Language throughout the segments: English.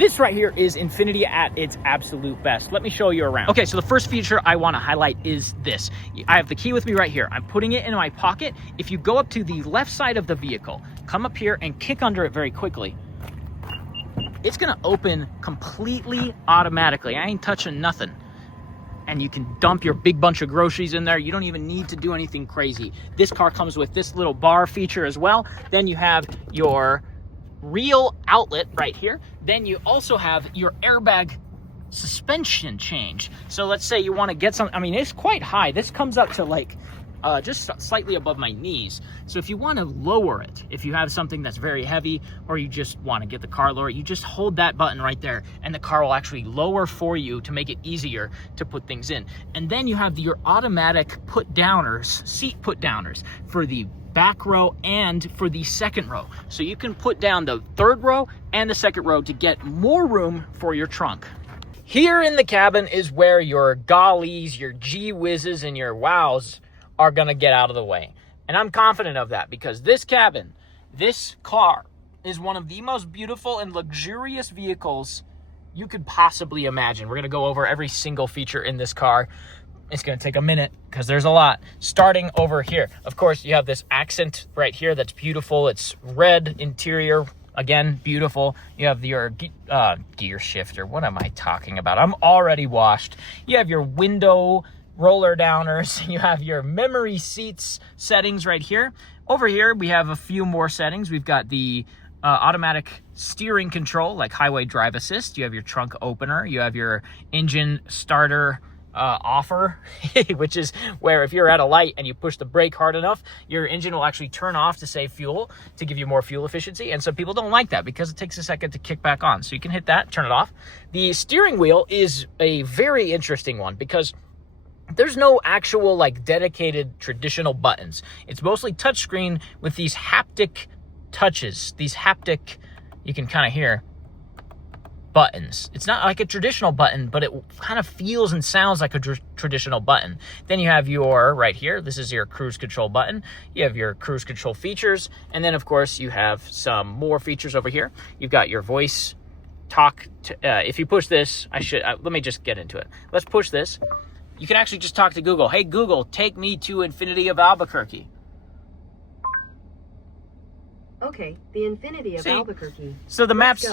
This right here is Infiniti at its absolute best. Let me show you around. Okay, so the first feature I want to highlight is this. I have the key with me right here. I'm putting it in my pocket. If you go up to the left side of the vehicle, come up here and kick under it very quickly, it's gonna open completely automatically. I ain't touching nothing. And you can dump your big bunch of groceries in there. You don't even need to do anything crazy. This car comes with this little bar feature as well. Then you have your real outlet right here. Then you also have your airbag suspension change. So let's say you want to get some, I mean, it's quite high. This comes up to like just slightly above my knees. So if you want to lower it, if you have something that's very heavy, or you just want to get the car lower, you just hold that button right there and the car will actually lower for you to make it easier to put things in. And then you have your automatic put downers, seat put downers for the back row and for the second row. So you can put down the third row and the second row to get more room for your trunk. Here in the cabin is where your gollies, your gee whizzes, and your wows are gonna get out of the way. And I'm confident of that because this cabin, this car, is one of the most beautiful and luxurious vehicles you could possibly imagine. We're gonna go over every single feature in this car. It's gonna take a minute because there's a lot. Starting over here, of course, you have this accent right here that's beautiful. It's red interior, again, beautiful. You have your gear shifter. What am I talking about? I'm already washed. You have your window roller downers. You have your memory seats settings right here. Over here, we have a few more settings. We've got the automatic steering control, like highway drive assist. You have your trunk opener. You have your engine starter offer, which is where if you're at a light and you push the brake hard enough, your engine will actually turn off to save fuel, to give you more fuel efficiency. And some people don't like that because it takes a second to kick back on. So you can hit that, turn it off. The steering wheel is a very interesting one because there's no actual like dedicated traditional buttons. It's mostly touchscreen with these haptic touches, these haptic, you can kind of hear, buttons. It's not like a traditional button, but it kind of feels and sounds like a traditional button. Then you have your, right here, this is your cruise control button. You have your cruise control features. And then of course you have some more features over here. You've got your voice talk. If you push this, let me just get into it. Let's push this. You can actually just talk to Google. Hey, Google, take me to Infiniti of Albuquerque. Okay, the Infiniti of Albuquerque. So the map's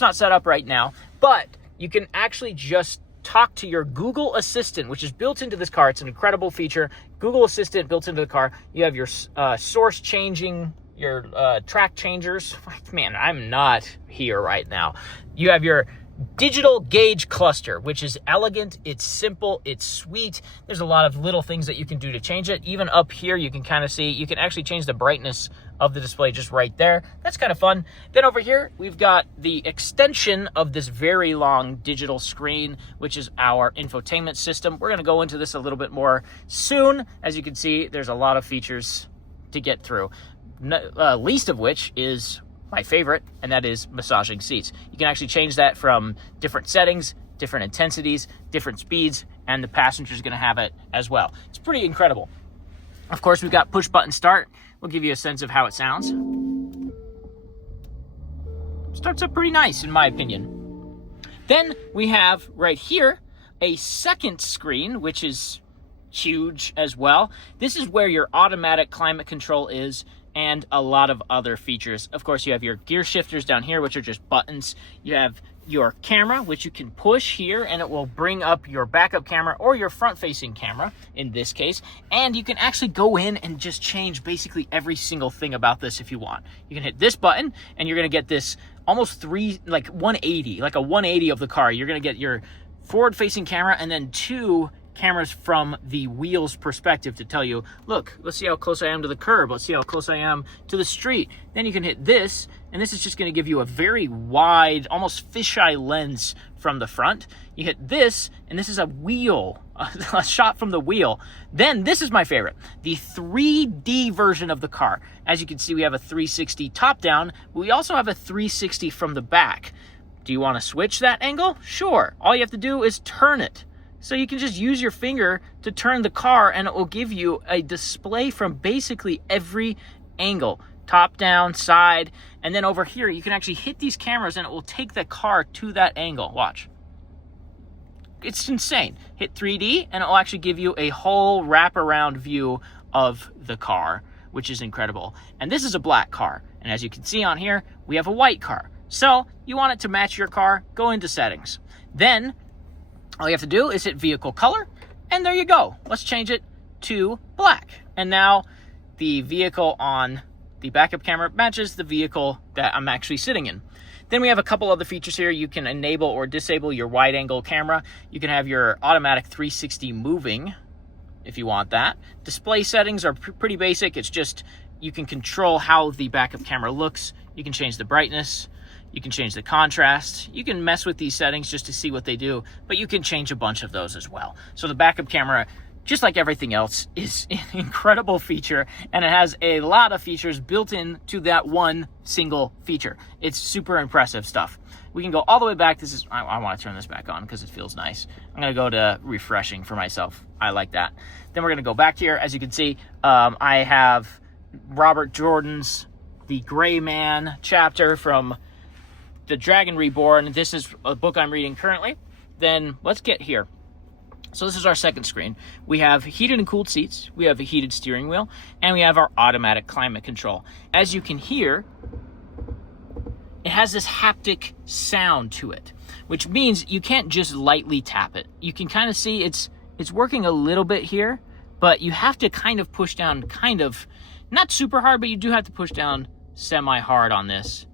not set up right now, but you can actually just talk to your Google Assistant, which is built into this car. It's an incredible feature. Google Assistant built into the car. You have your source changing, your track changers. Man, I'm not here right now. You have your digital gauge cluster, which is elegant, it's simple, it's sweet. There's a lot of little things that you can do to change it. Even up here, you can kind of see, you can actually change the brightness of the display just right there. That's kind of fun. Then over here, we've got the extension of this very long digital screen, which is our infotainment system. We're gonna go into this a little bit more soon. As you can see, there's a lot of features to get through, least of which is my favorite, and that is massaging seats. You can actually change that from different settings, different intensities, different speeds, and the passenger's gonna have it as well. It's pretty incredible. Of course, we've got push button start. We'll give you a sense of how it sounds. Starts up pretty nice, in my opinion. Then we have right here a second screen, which is huge as well. This is where your automatic climate control is, and a lot of other features. Of course, you have your gear shifters down here, which are just buttons. You have your camera, which you can push here, and it will bring up your backup camera or your front-facing camera, in this case. And you can actually go in and just change basically every single thing about this if you want. You can hit this button, and you're gonna get this almost 180, like a 180 of the car. You're gonna get your forward-facing camera and then two cameras from the wheels perspective to tell you, look, let's see how close I am to the curb. Let's see how close I am to the street. Then you can hit this, and this is just going to give you a very wide, almost fisheye lens from the front. You hit this, and this is a wheel, a shot from the wheel. Then this is my favorite, the 3D version of the car. As you can see, we have a 360 top down, but we also have a 360 from the back. Do you want to switch that angle? Sure. All you have to do is turn it. So you can just use your finger to turn the car and it will give you a display from basically every angle, top down, side, And then over here, you can actually hit these cameras and it will take the car to that angle. Watch. It's insane. Hit 3D and it will actually give you a whole wraparound view of the car, which is incredible. And this is a black car. And as you can see on here, we have a white car. So you want it to match your car, go into settings. Then all you have to do is hit vehicle color, and there you go. Let's change it to black. And now the vehicle on the backup camera matches the vehicle that I'm actually sitting in. Then we have a couple other features here. You can enable or disable your wide angle camera. You can have your automatic 360 moving if you want that. Display settings are pretty basic. It's just you can control how the backup camera looks. You can change the brightness. You can change the contrast. You can mess with these settings just to see what they do, but you can change a bunch of those as well. So the backup camera, just like everything else, is an incredible feature, and it has a lot of features built into that one single feature. It's super impressive stuff. We can go all the way back. I want to turn this back on because it feels nice. I'm going to go to refreshing for myself. I like that. Then we're going to go back here. As you can see, I have Robert Jordan's The Gray Man chapter from The Dragon Reborn. This is a book I'm reading currently. Then let's get here. So this is our second screen. We have heated and cooled seats, we have a heated steering wheel, and we have our automatic climate control. As you can hear, it has this haptic sound to it, which means you can't just lightly tap it. You can kind of see it's working a little bit here, but you have to kind of push down, not super hard, but you do have to push down semi-hard on this.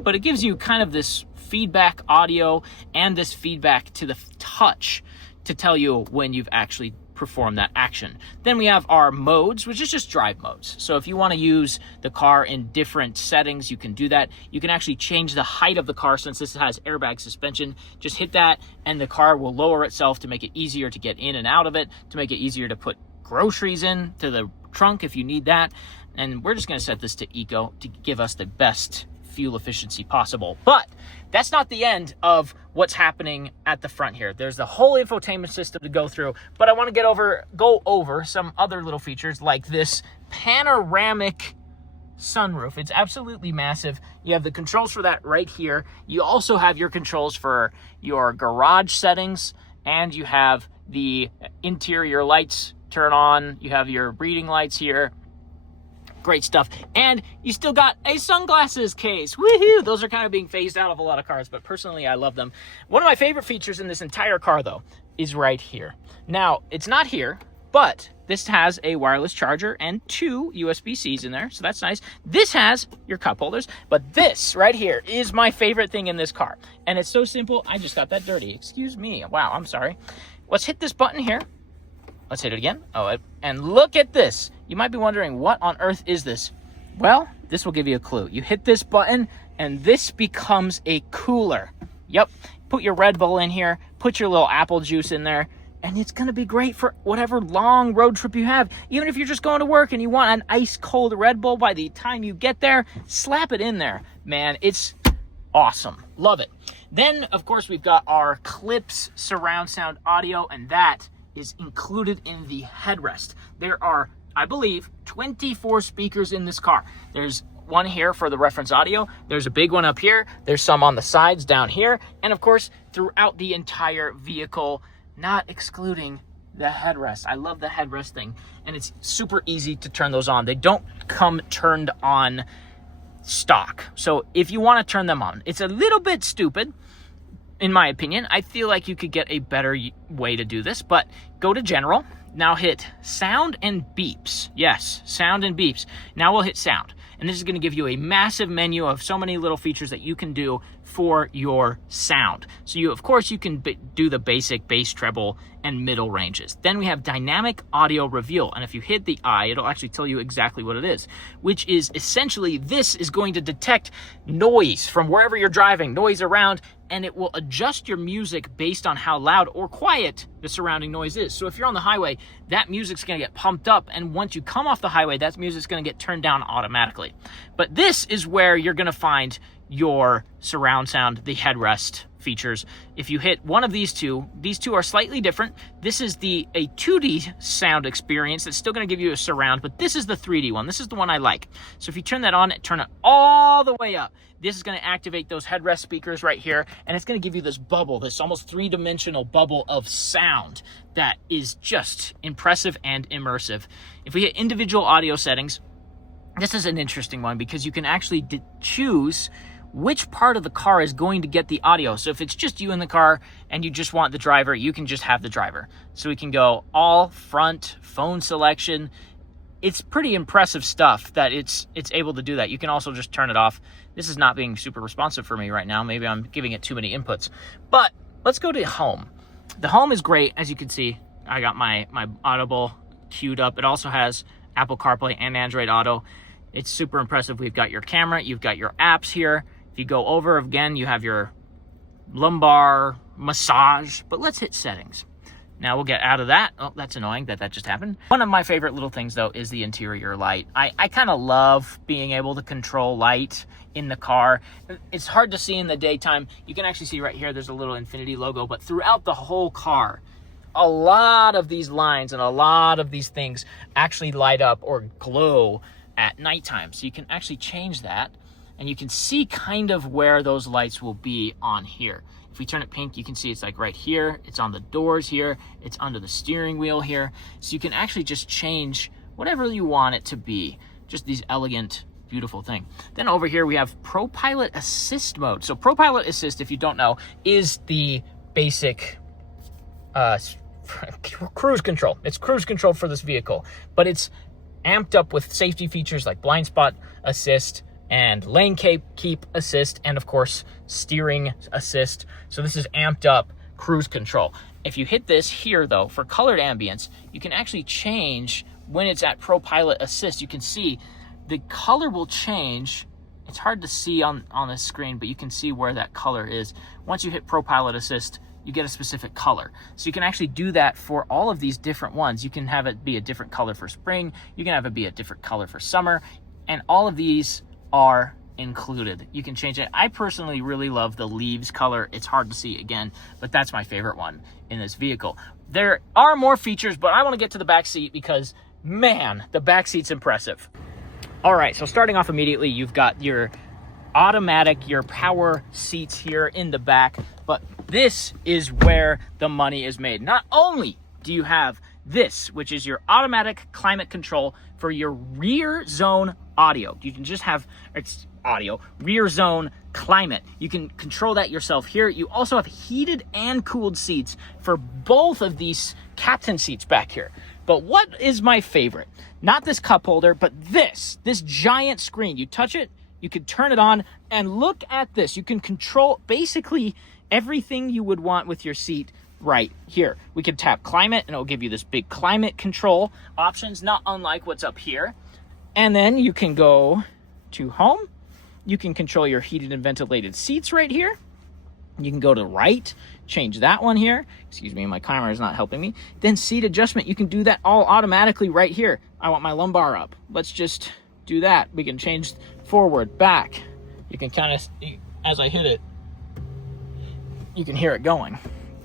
But it gives you kind of this feedback audio and this feedback to the touch to tell you when you've actually performed that action. Then we have our modes, which is just drive modes. So if you want to use the car in different settings, you can do that. You can actually change the height of the car since this has airbag suspension. Just hit that and the car will lower itself to make it easier to get in and out of it, to make it easier to put groceries in to the trunk if you need that. And we're just going to set this to eco to give us the best fuel efficiency possible. But that's not the end of what's happening at the front here. There's the whole infotainment system to go through, but I want to go over some other little features like this panoramic sunroof. It's absolutely massive. You have the controls for that right here. You also have your controls for your garage settings, and you have the interior lights turn on. You have your reading lights here. Great stuff. And you still got a sunglasses case. Woohoo! Those are kind of being phased out of a lot of cars, but personally I love them. One of my favorite features in this entire car though is right here. Now, it's not here, but this has a wireless charger and 2 USB-Cs in there, so that's nice. This has your cup holders, but this right here is my favorite thing in this car. And it's so simple. I just got that dirty. Excuse me. Wow, I'm sorry. Let's hit this button here. Let's hit it again. And look at this. You might be wondering, what on earth is this? Well, this will give you a clue. You hit this button, and this becomes a cooler. Yep. Put your Red Bull in here. Put your little apple juice in there. And it's going to be great for whatever long road trip you have. Even if you're just going to work and you want an ice-cold Red Bull by the time you get there, slap it in there. Man, it's awesome. Love it. Then, of course, we've got our Clips surround sound audio, and that is included in the headrest. There are, I believe, 24 speakers in this car. There's one here for the reference audio. There's a big one up here. There's some on the sides down here. And of course, throughout the entire vehicle, not excluding the headrest. I love the headrest thing. And it's super easy to turn those on. They don't come turned on stock. So if you want to turn them on, it's a little bit stupid. In my opinion, I feel like you could get a better way to do this, but go to General. Now hit Sound and Beeps. Yes, Sound and Beeps. Now we'll hit Sound. And this is going to give you a massive menu of so many little features that you can do for your sound. So of course, you can do the basic bass, treble, and middle ranges. Then we have Dynamic Audio Reveal. And if you hit the I, it'll actually tell you exactly what it is, which is essentially this is going to detect noise from wherever you're driving, noise around, and it will adjust your music based on how loud or quiet the surrounding noise is. So if you're on the highway, that music's gonna get pumped up, and once you come off the highway, that music's gonna get turned down automatically. But this is where you're gonna find your surround sound, the headrest features. If you hit one of these two are slightly different. This is a 2D sound experience that's still going to give you a surround, but this is the 3D one. This is the one I like. So if you turn that on, turn it all the way up, this is going to activate those headrest speakers right here, and it's going to give you this bubble, this almost three-dimensional bubble of sound that is just impressive and immersive. If we hit individual audio settings, this is an interesting one because you can actually choose which part of the car is going to get the audio. So if it's just you in the car and you just want the driver, you can just have the driver. So we can go all front, phone selection. It's pretty impressive stuff that it's able to do that. You can also just turn it off. This is not being super responsive for me right now. Maybe I'm giving it too many inputs. But let's go to home. The home is great. As you can see, I got my Audible queued up. It also has Apple CarPlay and Android Auto. It's super impressive. We've got your camera, you've got your apps here. If you go over again, you have your lumbar massage, but let's hit settings. Now we'll get out of that. Oh, that's annoying that just happened. One of my favorite little things though is the interior light. I kind of love being able to control light in the car. It's hard to see in the daytime. You can actually see right here, there's a little Infiniti logo, but throughout the whole car, a lot of these lines and a lot of these things actually light up or glow at nighttime. So you can actually change that, and you can see kind of where those lights will be on here. If we turn it pink, you can see it's like right here, it's on the doors here, it's under the steering wheel here. So you can actually just change whatever you want it to be. Just these elegant, beautiful thing. Then over here we have ProPilot Assist mode. So ProPilot Assist, if you don't know, is the basic cruise control. It's cruise control for this vehicle, but it's amped up with safety features like blind spot assist and lane keep assist, and of course steering assist. So this is amped up cruise control. If you hit this here though, for colored ambience, you can actually change when it's at ProPilot Assist. You can see the color will change. It's hard to see on the screen, but you can see where that color is. Once you hit ProPilot Assist, you get a specific color. So you can actually do that for all of these different ones. You can have it be a different color for spring. You can have it be a different color for summer. And all of these are included. You can change it. I personally really love the leaves color. It's hard to see again, but that's my favorite one in this vehicle. There are more features, but I want to get to the back seat because, man, the back seat's impressive. All right, so starting off immediately, you've got your your power seats here in the back, but this is where the money is made. Not only do you have this, which is your automatic climate control for your rear zone audio. You can just have audio, rear zone climate. You can control that yourself here. You also have heated and cooled seats for both of these captain seats back here. But what is my favorite? Not this cup holder, but this giant screen. You touch it, you can turn it on, and look at this. You can control basically everything you would want with your seat right here. We can tap climate, and it'll give you this big climate control options, not unlike what's up here. And then you can go to home. You can control your heated and ventilated seats right here. You can go to right, change that one here. Excuse me, my camera is not helping me. Then seat adjustment, you can do that all automatically right here. I want my lumbar up. Let's just do that. We can change forward, back. You can kind of, as I hit it, you can hear it going.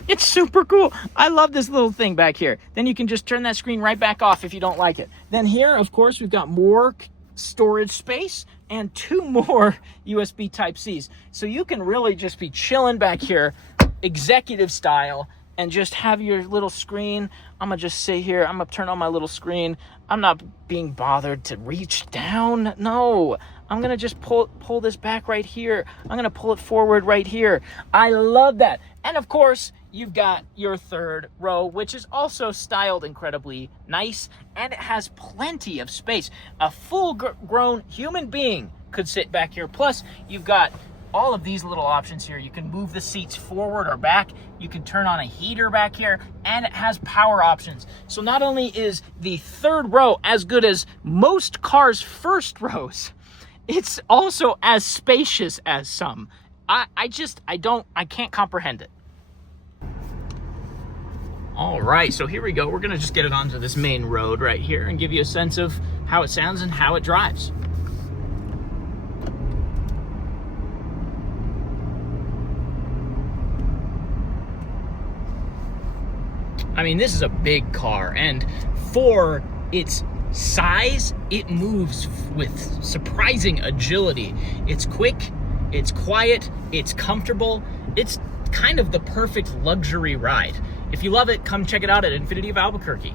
It's super cool. I love this little thing back here. Then you can just turn that screen right back off if you don't like it. Then here, of course, we've got more storage space and 2 more USB Type-Cs. So you can really just be chilling back here, executive style, and just have your little screen. I'm gonna just sit here. I'm gonna turn on my little screen. I'm not being bothered to reach down. No, I'm gonna just pull this back right here. I'm gonna pull it forward right here. I love that. And of course, you've got your third row, which is also styled incredibly nice, and it has plenty of space. A full-grown human being could sit back here. Plus, you've got all of these little options here. You can move the seats forward or back. You can turn on a heater back here, and it has power options. So not only is the third row as good as most cars' first rows, it's also as spacious as some. I can't comprehend it. All right, so here we go. We're gonna just get it onto this main road right here and give you a sense of how it sounds and how it drives. I mean, this is a big car, and for its size, it moves with surprising agility. It's quick, it's quiet, it's comfortable. It's kind of the perfect luxury ride. If you love it, come check it out at Infiniti of Albuquerque.